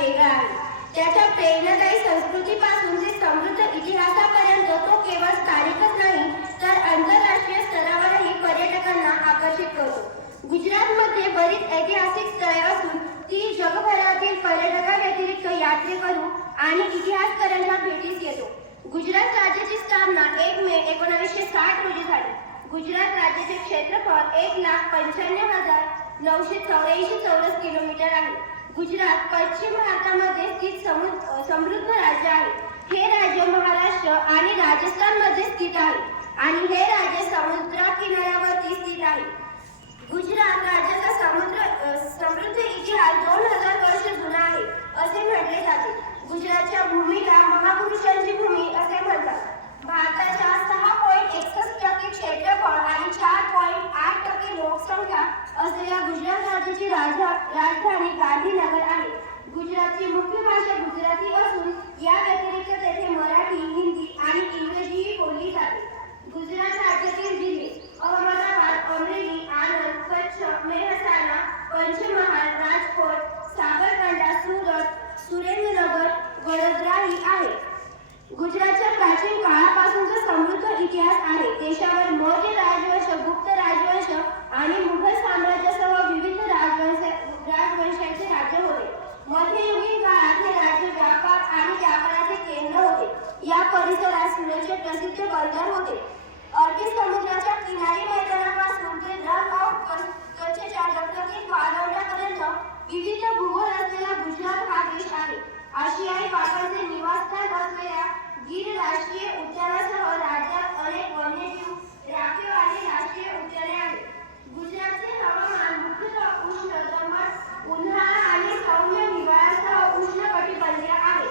वेगळा आहे त्याच्या प्रेरणादायी संस्कृतीपासून ते समृद्ध इतिहासापर्यंत तो केवळ स्थानिकच नाही तर आंतरराष्ट्रीय स्तरावरही पर्यटकांना आकर्षित करतो. गुजरातमध्ये बरीच ऐतिहासिक स्थळे असून ती जगभरातील पर्यटकाव्यतिरिक्त यात्रेकरू आणि इतिहासकारांना भेटीस येतो. गुजरात राज्याची स्थापना एक मे एकोणावीसशे साठ रोजी झाली. गुजरात राज्याचे क्षेत्रफळ एक लाख पंच्याण्णव हजार नऊशे चौऱ्याऐंशी चौरस किलोमीटर आहे. गुजरात पश्चिम भारतामध्ये स्थित समृद्ध राज्य आहे. हे राज्य महाराष्ट्र आणि राजस्थानमध्ये स्थित आहे. आणि हे राज्य समुद्र किनाऱ्यावरती स्थित आहे. गुजरात राज्याचा समुद्र समृद्ध इतिहास दोन हजार वर्ष जुना आहे. असे असलेल्या गुजरात राज्याची राजधा राजधानी गांधीनगर आहे. गुजरातची मुख्य भाषा गुजराती असून या व्यतिरिक्त तेथे मराठी हिंदी आणि इंग्रजी सुरतचे प्रसिद्ध बंदर होते. अरबी समुद्राच्या किनारी मैदानापासून ते रण ऑफ कच्छच्या लखनौती वादळापर्यंत विविध भूगोल असलेला गुजरात हा देश आहे. आशियाई वाघांचे निवासस्थान असलेल्या गीर राष्ट्रीय उद्यानासह राज्यात अनेक वन्यजीव राखीव आणि राष्ट्रीय उद्याने आहेत गुजरातचे हवामान मुख्यतः उष्ण दमट उन्हाळा आणि सौम्य हिवाळ्यासह उष्ण कटिबंधीय आहे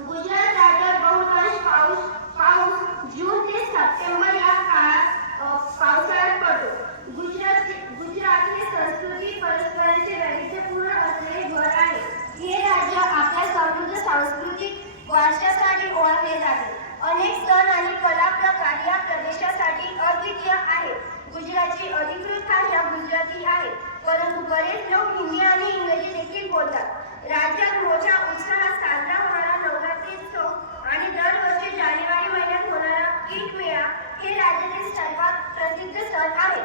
गुजरात राज्यात बहुतांश पाऊस पाऊस जून ते सप्टेंबर या काळात अ, पावसाळ्यात पडतो गुजरात गुजरात हे संस्कृती परस्परांचे वैविध्यपूर्ण असलेले घर आहे हे राज्य आपल्या समृद्ध सांस्कृतिक वारशासाठी ओळखले जाते अनेक सण आणि कला प्रकार या प्रदेशासाठी अद्वितीय आहेत गुजरातची अधिकृत भाषा गुजराती आहे परंतु बरेच लोक हिंदी आणि इंग्रजी देखील बोलतात राज्यात मोठ्या उत्साहात साजरा होणारा नवरात्री उत्सव आणि दरवर्षी जानेवारी महिन्यात होणारा ईद मेळा हे राज्यातील सर्वात प्रसिद्ध सण आहे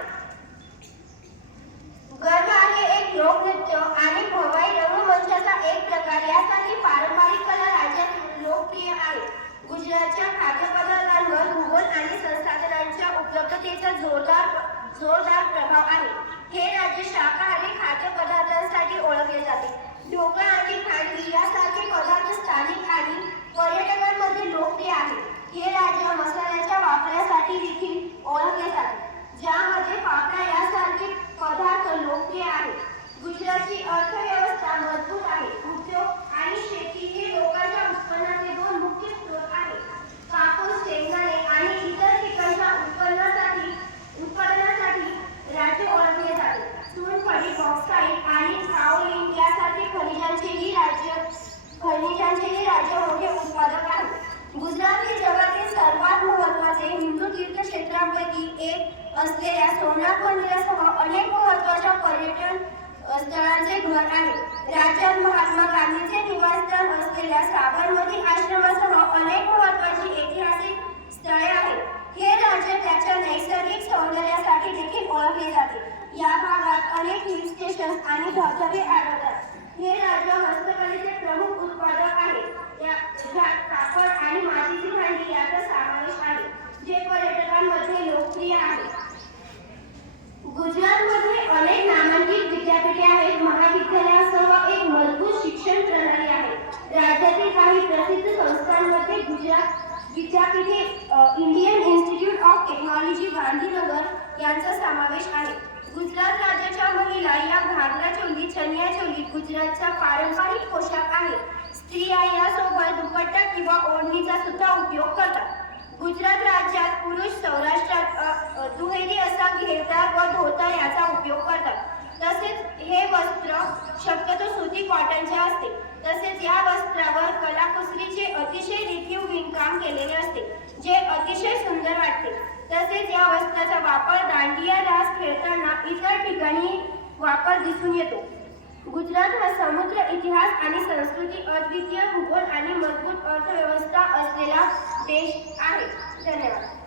गरबा हे एक लोकनृत्य आणि भवाई रंगमंचाचा एक प्रकार यासाठी पारंपरिक कला राज्यात लोकप्रिय आहे गुजरातच्या खाद्यपदार्थांवर भूगोल आणि संसाधनांच्या उपलब्धतेचा जोरदार प्रभाव आहे. हे राज्य शाकाहारी खाद्यपदार्थांसाठी ओळखले जाते. ढोकळा आणि खांडवी यासारखे पदार्थ स्थानिक आणि पर्यटकांमध्ये लोकप्रिय आहेत हे राज्य मसाल्याच्या वापरासाठी देखील ओळखले जाते ज्यामध्ये फाफडा यासारखे पदार्थ लोकप्रिय आहेत गुजरातची अर्थव्यवस्था मजबूत आहे उद्योग आणि शेती हे लोकांच्या उत्पन्नाचे दोन मुख्य स्रोत आहेत कापूस शेंगदाणे आणि इतर पिकांच्या उत्पन्नासाठी उत्पादनासाठी राज्य ओळखले जाते चुनखडी बॉक्साईट आणि काओलिन यासारखे खनिजांचेही राज्य खनिजांचेही राज्य मोठे उत्पादक आहे गुजरात हे जगातील सर्वात महत्त्वाचे हिंदू तीर्थक्षेत्रांपैकी एक असलेल्या सोमनाथ मंदिरासह अनेक महत्त्वाच्या पर्यटन अ, स्थळांचे घर आहे. राज्यात महात्मा गांधीचे निवासस्थान असलेल्या साबरमती आश्रमासह अनेक महत्त्वाची ऐतिहासिक स्थळे आहेत. हे राज्य त्याच्या नैसर्गिक सौंदर्यासाठी देखील ओळखले जाते. या भागात अनेक हिल स्टेशन आणि धबधबे आढळतात. हे राज्य हस्तकलेचे प्रमुख उत्पादक आहे. या कापड आणि मातीची भांडी याचा समावेश आहे जे पर्यटकांमध्ये लोकप्रिय आहे गुजरातमध्ये अनेक नामांकित विद्यापीठे आहेत महाविद्यालयासह एक मजबूत शिक्षण प्रणाली आहे राज्यातील काही प्रसिद्ध गुजरात विद्यापीठे Indian institute of technology Gandhinagar यांचा समावेश आहे. गुजरात राज्याच्या महिला या घागरा चोली चनिया चोली गुजरातचा पारंपरिक पोशाख आहे. स्त्रिया यासोबत दुपट्टा किंवा ओढणीचा सुद्धा उपयोग करतात. गुजरात राज्यात पुरुष सौराष्ट्रात दुहे अतिशय सुंदर वाटते. तसेच या वस्त्राचा वापर दांडिया रास खेळताना इतर ठिकाणी वापर दिसून येतो. गुजरात हा समुद्र इतिहास आणि संस्कृती अद्वितीय भूगोल आणि मजबूत अर्थव्यवस्था असलेला देश आहे. धन्यवाद.